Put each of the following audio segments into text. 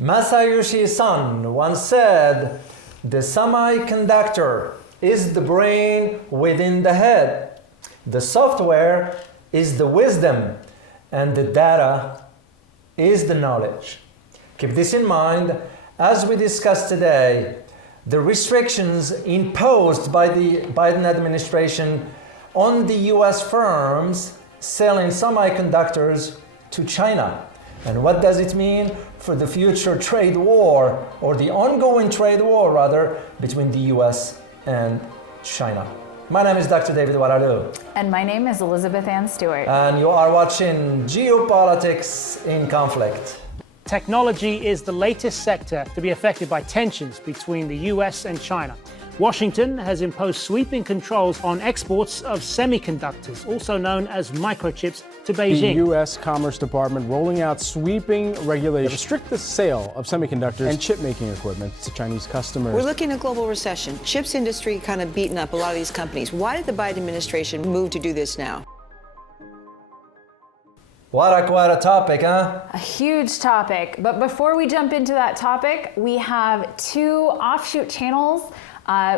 Masayoshi Son once said, "The semiconductor is the brain within the head. The software is the wisdom, and the data is the knowledge." Keep this in mind as we discuss today the restrictions imposed by the Biden administration on the US firms selling semiconductors to China. And what does it mean for the future trade war, or the ongoing trade war rather, between the US and China? My name is Dr. David Waralu. And my name is Elizabeth Ann Stewart. And you are watching Geopolitics in Conflict. Technology is the latest sector to be affected by tensions between the US and China. Washington has imposed sweeping controls on exports of semiconductors, also known as microchips, to Beijing. The U.S. Commerce Department rolling out sweeping regulations to restrict the sale of semiconductors and chip-making equipment to Chinese customers. We're looking at global recession. Chips industry kind of beaten up a lot of these companies. Why did the Biden administration move to do this now? Quite a topic, huh? A huge topic. But before we jump into that topic, we have two offshoot channels.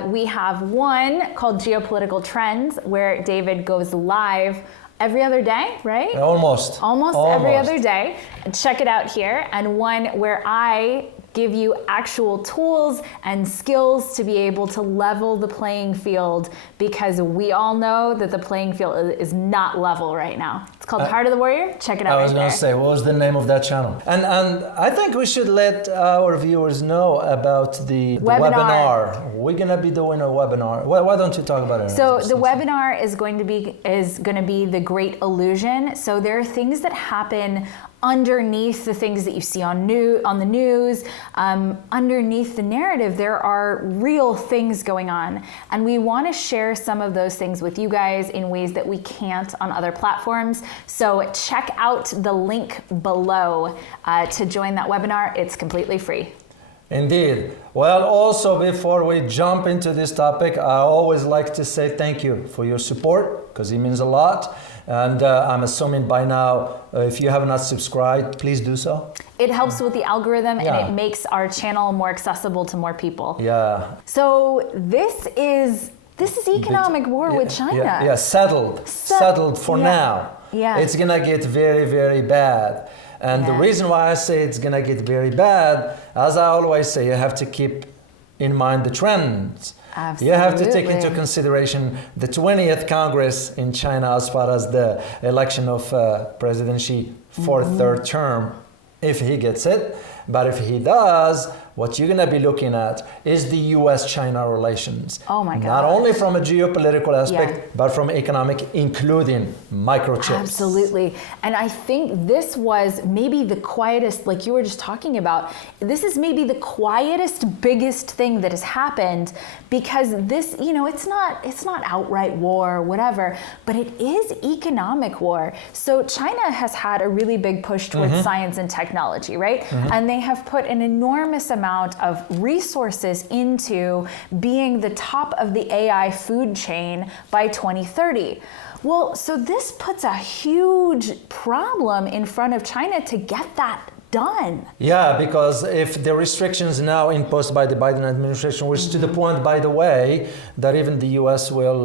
We have one called Geopolitical Trends, where David goes live every other day, right? Almost every other day. Check it out here. And one where I give you actual tools and skills to be able to level the playing field, because we all know that the playing field is not level right now. It's called Heart of the Warrior. Check it out. I was going to say, what was the name of that channel? And I think we should let our viewers know about the webinar. We're going to be doing a webinar. Why don't you talk about it? So the webinar is going to be the Great Illusion. So there are things that happen underneath the things that you see on the news, underneath the narrative, there are real things going on. And we want to share some of those things with you guys in ways that we can't on other platforms. So check out the link below to join that webinar. It's completely free. Indeed. Well, also, before we jump into this topic, I always like to say thank you for your support, because it means a lot. And I'm assuming by now, if you have not subscribed, please do so. It helps with the algorithm, and it makes our channel more accessible to more people. Yeah. So this is economic war with China. Yeah, settled for now. Yeah. It's gonna get very, very bad. And the reason why I say it's gonna get very bad, as I always say, you have to keep in mind the trends. Absolutely. You have to take into consideration the 20th Congress in China as far as the election of President Xi for third term, if he gets it. But if he does, what you're going to be looking at is the US-China relations. Oh my God. Not only from a geopolitical aspect, but from economic, including microchips. Absolutely. And I think this was maybe the quietest, like you were just talking about, this is maybe the quietest, biggest thing that has happened, because this, it's not outright war or whatever, but it is economic war. So China has had a really big push towards science and technology, right? And they have put an enormous amount of resources into being the top of the AI food chain by 2030. Well, so this puts a huge problem in front of China to get that done. Yeah, because if the restrictions now imposed by the Biden administration, which to the point, by the way, that even the US will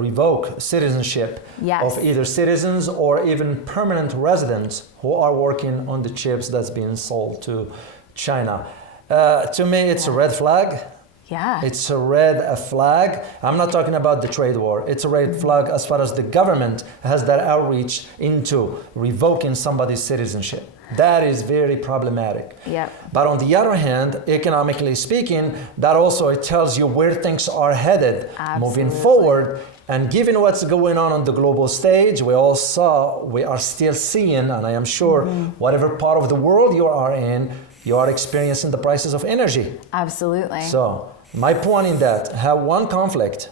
revoke citizenship of either citizens or even permanent residents who are working on the chips that's being sold to China. To me, it's a red flag. Yeah. It's a red flag. I'm not talking about the trade war. It's a red flag as far as the government has that outreach into revoking somebody's citizenship. That is very problematic. Yep. But on the other hand, economically speaking, that also it tells you where things are headed moving forward. And given what's going on the global stage, we are still seeing, and I am sure whatever part of the world you are in, you are experiencing the prices of energy. Absolutely. So my point in that, how one conflict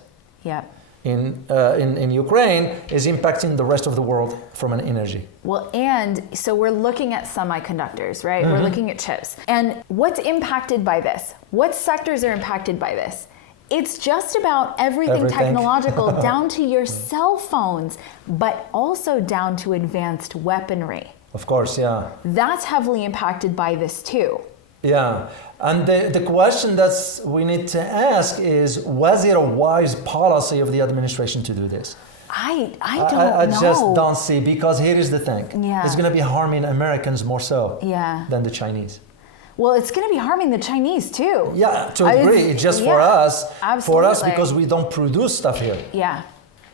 in Ukraine is impacting the rest of the world from an energy. Well, and so we're looking at semiconductors, right? We're looking at chips. And what's impacted by this? What sectors are impacted by this? It's just about everything. Technological, down to your cell phones, but also down to advanced weaponry. Of course, yeah. That's heavily impacted by this too. Yeah, and the question that we need to ask is, was it a wise policy of the administration to do this? I I don't know. just don't see, because here is the thing. Yeah. It's going to be harming Americans more so Yeah. than the Chinese. Well, it's going to be harming the Chinese too. Yeah, to a degree. It's just for us. For us, absolutely. because we don't produce stuff here. Yeah.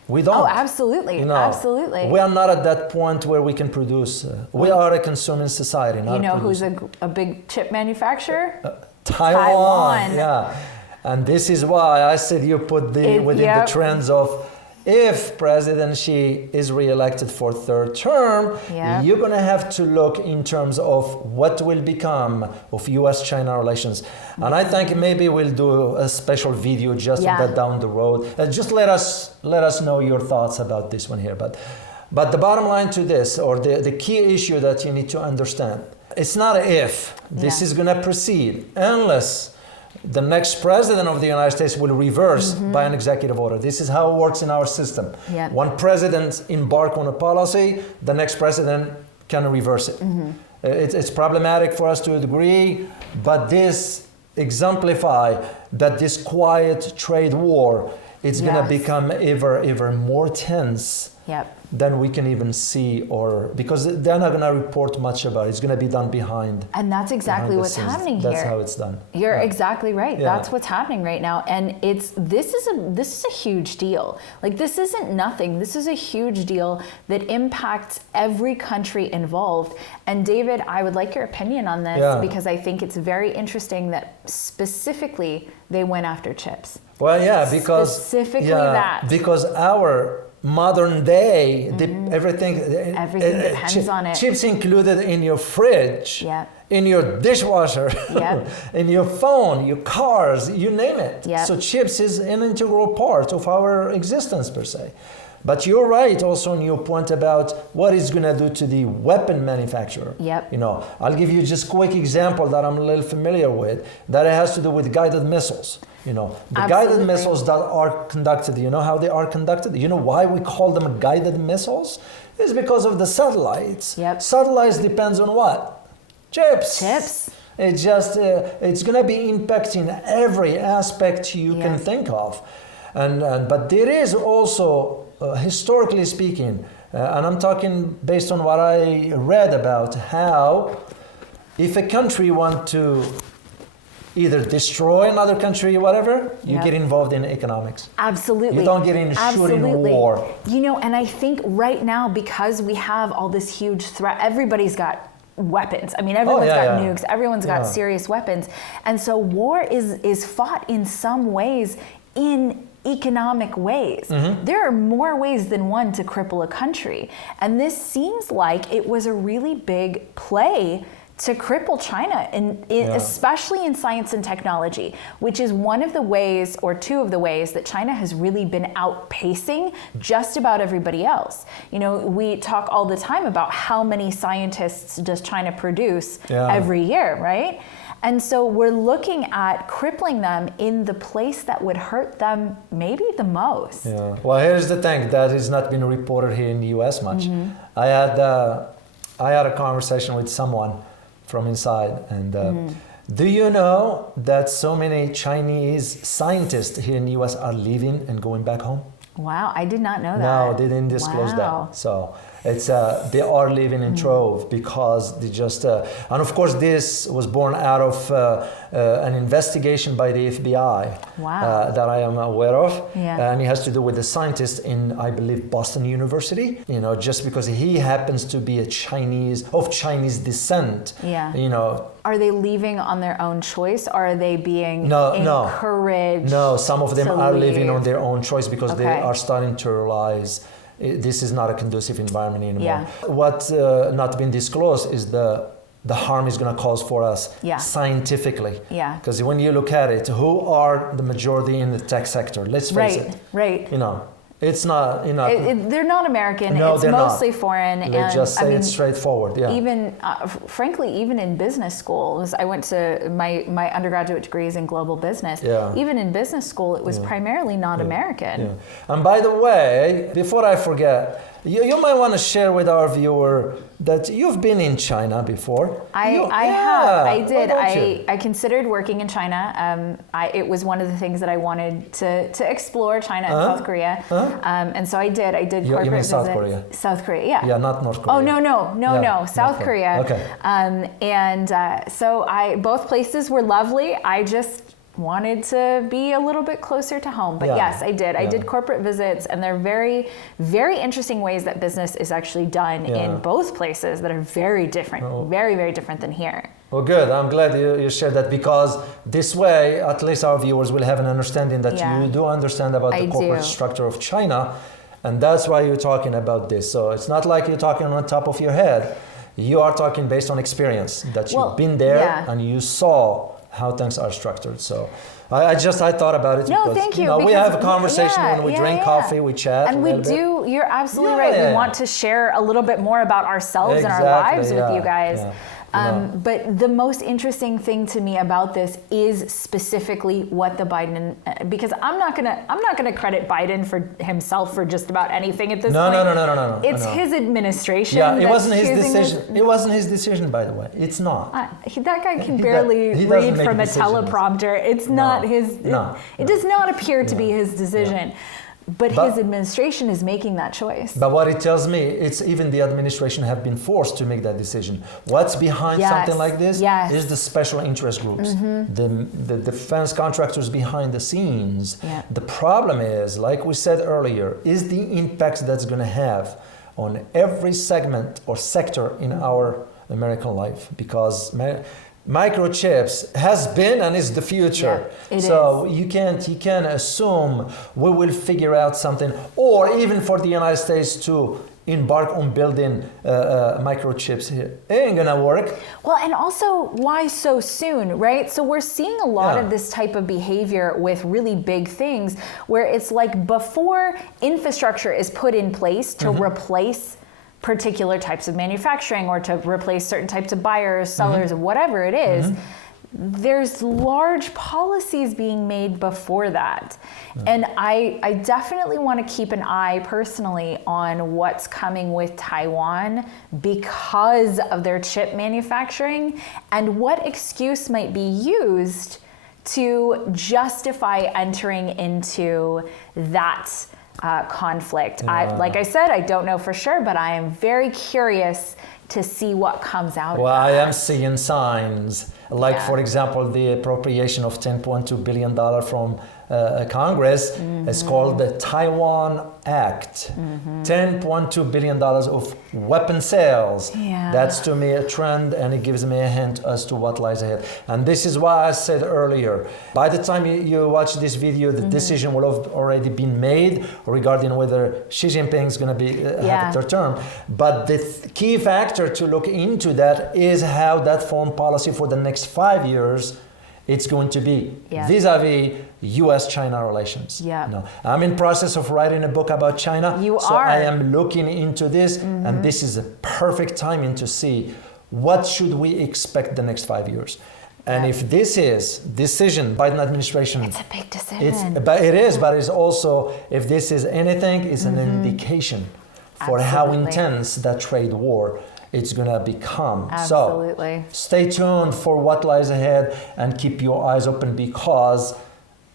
We don't. Oh, absolutely. You know, Absolutely. We are not at that point where we can produce. We are a consuming society, not You know a who's producer. a big chip manufacturer? Taiwan. Yeah. And this is why I said you put within the trends of, if President Xi is reelected for third term, you're going to have to look in terms of what will become of U.S.-China relations. And I think maybe we'll do a special video just on that down the road. Just let us know your thoughts about this one here. But the bottom line to this, or the key issue that you need to understand, it's not if this is going to proceed unless the next president of the United States will reverse by an executive order. This is how it works in our system. Yep. One president embarks on a policy, the next president can reverse it. It's problematic for us to a degree, but this exemplifies that this quiet trade war, it's going to become ever more tense. Than we can even see, or because they're not going to report much about it. It's going to be done behind. And that's exactly what's happening here. That's how it's done. You're exactly right. That's what's happening right now, and this is a huge deal. Like, this isn't nothing. This is a huge deal that impacts every country involved. And David, I would like your opinion on this because I think it's very interesting that specifically they went after chips. Well, yeah, because specifically that because our modern day, everything depends on it. Chips included in your fridge, in your dishwasher, in your phone, your cars, you name it. So chips is an integral part of our existence per se. But you're right also in your point about what it's going to do to the weapon manufacturer. You know, I'll give you just a quick example that I'm a little familiar with, that it has to do with guided missiles. You know, the guided missiles that are conducted, you know how they are conducted? You know why we call them guided missiles? It's because of the satellites. Satellites depends on what? Chips. It's just, it's going to be impacting every aspect you can think of. But there is also, historically speaking, and I'm talking based on what I read about how if a country wants to either destroy another country or whatever, you get involved in economics. Absolutely. You don't get in shooting war. You know, and I think right now, because we have all this huge threat, everybody's got weapons. I mean, everyone's got nukes, everyone's got serious weapons. And so war is fought in some ways in economic ways. There are more ways than one to cripple a country. And this seems like it was a really big play to cripple China, especially in science and technology, which is one of the ways, or two of the ways, that China has really been outpacing just about everybody else. You know, we talk all the time about how many scientists does China produce every year, right? And so we're looking at crippling them in the place that would hurt them maybe the most. Well, here's the thing that has not been reported here in the US much. I had a conversation with someone from inside, and do you know that so many Chinese scientists here in the US are leaving and going back home? Wow, I did not know that. No, they didn't disclose that. So it's they are leaving in trove because they just and of course this was born out of an investigation by the FBI that I am aware of, and it has to do with a scientist in, I believe, Boston University. You know, just because he happens to be of Chinese descent. You know. Are they leaving on their own choice, or are they being encouraged? No, some of them are leaving on their own choice because they are starting to realize this is not a conducive environment anymore. What's not been disclosed is the harm is going to cause for us scientifically. Because when you look at it, who are the majority in the tech sector? Let's face it. You know. It's not, you know. They're not American. No, it's mostly foreign. They just say it's straightforward. Even, frankly, even in business schools, I went to my undergraduate degree is in global business. Even in business school, it was primarily not American. And by the way, before I forget, You might want to share with our viewer that you've been in China before. I have. I did. I considered working in China. It was one of the things that I wanted to explore, China and South Korea. And so I did. I did corporate you mean visits. South Korea? South Korea, yeah. Yeah, not North Korea. Oh, no. South Korea. Okay. So both places were lovely. I just wanted to be a little bit closer to home. But yes, I did. I did corporate visits, and they're very, very interesting ways that business is actually done in both places that are very different, very, very different than here. Well, good. I'm glad you shared that, because this way, at least our viewers will have an understanding that you do understand about the corporate structure of China, and that's why you're talking about this. So it's not like you're talking on top of your head. You are talking based on experience, that you've been there and you saw how things are structured. So I thought about it. No, because, thank you. We have a conversation when we drink coffee, we chat. And we do, you're absolutely right. We want to share a little bit more about ourselves and our lives with you guys. But the most interesting thing to me about this is specifically what the Biden, because I'm not gonna credit Biden for himself for just about anything at this point. No. It's his administration. Yeah, it wasn't his decision. It wasn't his decision, by the way. It's not. That guy can barely read from a teleprompter. It's not his. It does not appear to be his decision. But his administration is making that choice. But what it tells me, it's even the administration have been forced to make that decision. What's behind something like this is the special interest groups, the defense contractors behind the scenes. The problem is, like we said earlier, is the impact that's going to have on every segment or sector in our American life, because microchips has been and is the future. So you can't assume we will figure out something, or even for the United States to embark on building microchips here. It ain't gonna work. Well, and also, why so soon, right? So we're seeing a lot of this type of behavior with really big things, where it's like before infrastructure is put in place to replace particular types of manufacturing or to replace certain types of buyers, sellers, whatever it is, there's large policies being made before that. And I definitely want to keep an eye personally on what's coming with Taiwan because of their chip manufacturing, and what excuse might be used to justify entering into that conflict. Like I said, I don't know for sure, but I am very curious to see what comes out of that. Well, I am seeing signs, like for example, the appropriation of $10.2 billion from Congress is called the Taiwan Act. $10.2 billion of weapon sales. That's to me a trend, and it gives me a hint as to what lies ahead. And this is why I said earlier, by the time you watch this video, the decision will have already been made regarding whether Xi Jinping is going to be have a third term. But the key factor to look into that is how that foreign policy for the next 5 years it's going to be vis-a-vis U.S.-China relations. I'm in process of writing a book about China. So I am looking into this, and this is a perfect timing to see what should we expect the next 5 years. And if this is decision Biden administration, it's a big decision. But it's also, if this is anything, it's an indication for how intense that trade war it's going to become. Absolutely. So stay tuned for what lies ahead and keep your eyes open, because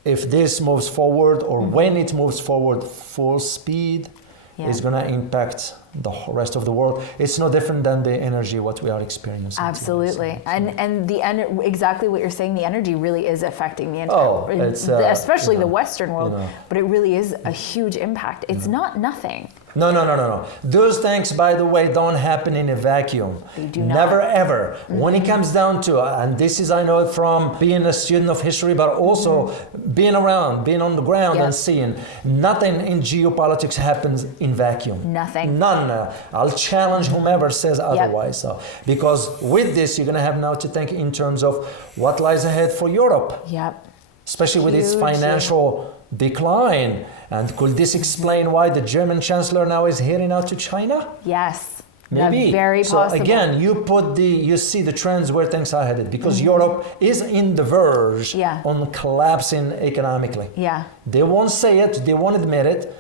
if this moves forward, or when it moves forward full speed, it's going to impact the rest of the world. It's no different than the energy, what we are experiencing. Absolutely. Today, and exactly what you're saying, the energy really is affecting the entire, especially the Western world, but it really is a huge impact. It's not nothing. No. Those things, by the way, don't happen in a vacuum. They do not. Never, ever. When it comes down to, and this is, I know from being a student of history, but also being around, being on the ground and seeing, nothing in geopolitics happens in vacuum. Nothing. None. I'll challenge whomever says otherwise. So, because with this, you're going to have now to think in terms of what lies ahead for Europe. Especially with its financial decline. And could this explain why the German chancellor now is heading out to China? Yes. Maybe. Very possible. So again, you see the trends where things are headed, because Europe is in the verge on collapsing economically. They won't say it, they won't admit it,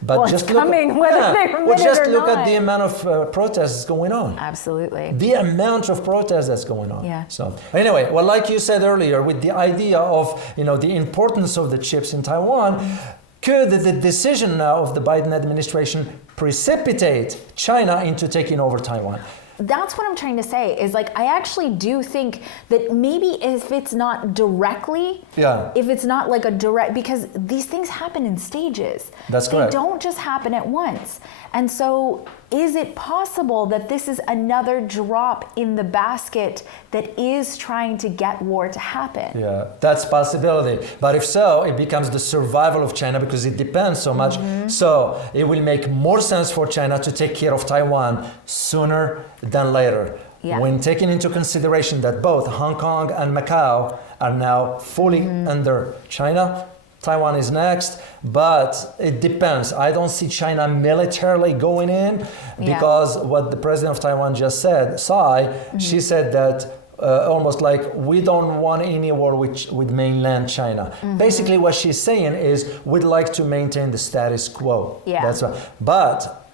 But Well, it's coming whether they admit well, just it or look not. at the amount of protests going on. Absolutely. The amount of protests that's going on. Yeah. So anyway, well, like you said earlier, with the idea of the importance of the chips in Taiwan, could the decision now of the Biden administration precipitate China into taking over Taiwan? That's what I'm trying to say, is like, I actually do think that maybe if it's not directly, if it's not like a direct, because these things happen in stages. That's correct. They don't just happen at once. And so is it possible that this is another drop in the basket that is trying to get war to happen? Yeah, that's a possibility. But if so, it becomes the survival of China because it depends so much. So it will make more sense for China to take care of Taiwan sooner than later. Yeah. When taking into consideration that both Hong Kong and Macau are now fully under China, Taiwan is next, but it depends. I don't see China militarily going in because what the president of Taiwan just said, Tsai, she said that almost like we don't want any war with mainland China. Basically what she's saying is we'd like to maintain the status quo. Yeah. That's right. But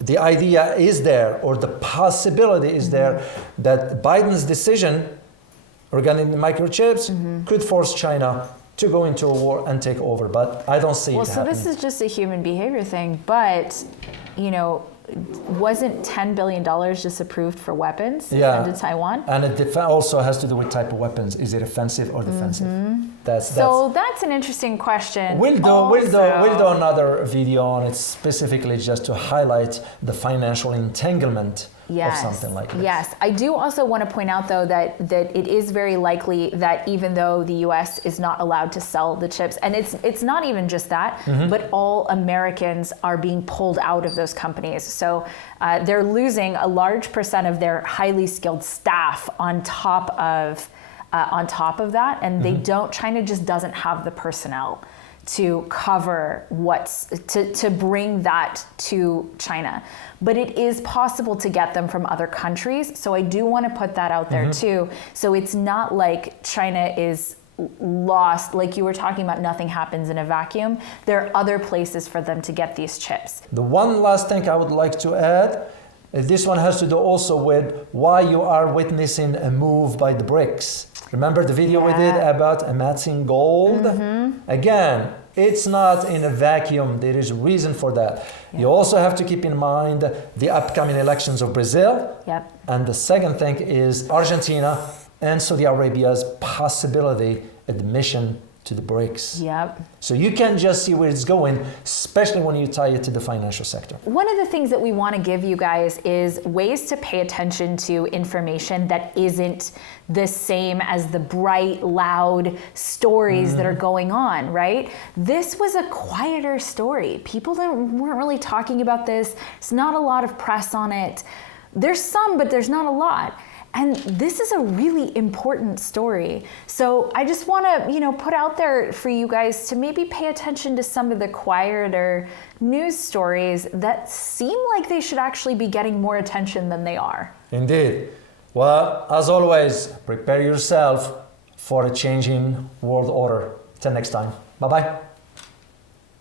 the idea is there, or the possibility is there, that Biden's decision regarding the microchips could force China to go into a war and take over, but I don't see it happening. So this is just a human behavior thing, but, wasn't $10 billion just approved for weapons to send to Taiwan? And it also has to do with type of weapons. Is it offensive or defensive? That's an interesting question. We'll do another video on it specifically just to highlight the financial entanglement of something like this. Yes, I do also want to point out though that it is very likely that even though the U.S. is not allowed to sell the chips, and it's not even just that, but all Americans are being pulled out of those companies. So they're losing a large percent of their highly skilled staff on top of that, and China just doesn't have the personnel to cover to bring that to China. But it is possible to get them from other countries. So I do want to put that out there too. So it's not like China is lost, like you were talking about, nothing happens in a vacuum. There are other places for them to get these chips. The one last thing I would like to add, this one has to do also with why you are witnessing a move by the BRICS. Remember the video we did about amassing gold? Again, it's not in a vacuum. There is a reason for that. You also have to keep in mind the upcoming elections of Brazil. And the second thing is Argentina and Saudi Arabia's possibility admission to the BRICS. So you can just see where it's going, especially when you tie it to the financial sector. One of the things that we want to give you guys is ways to pay attention to information that isn't the same as the bright, loud stories that are going on, right? This was a quieter story. People weren't really talking about this. There's not a lot of press on it. There's some, but there's not a lot. And this is a really important story. So I just want to, put out there for you guys to maybe pay attention to some of the quieter news stories that seem like they should actually be getting more attention than they are. Indeed. Well, as always, prepare yourself for a changing world order. Till next time. Bye-bye.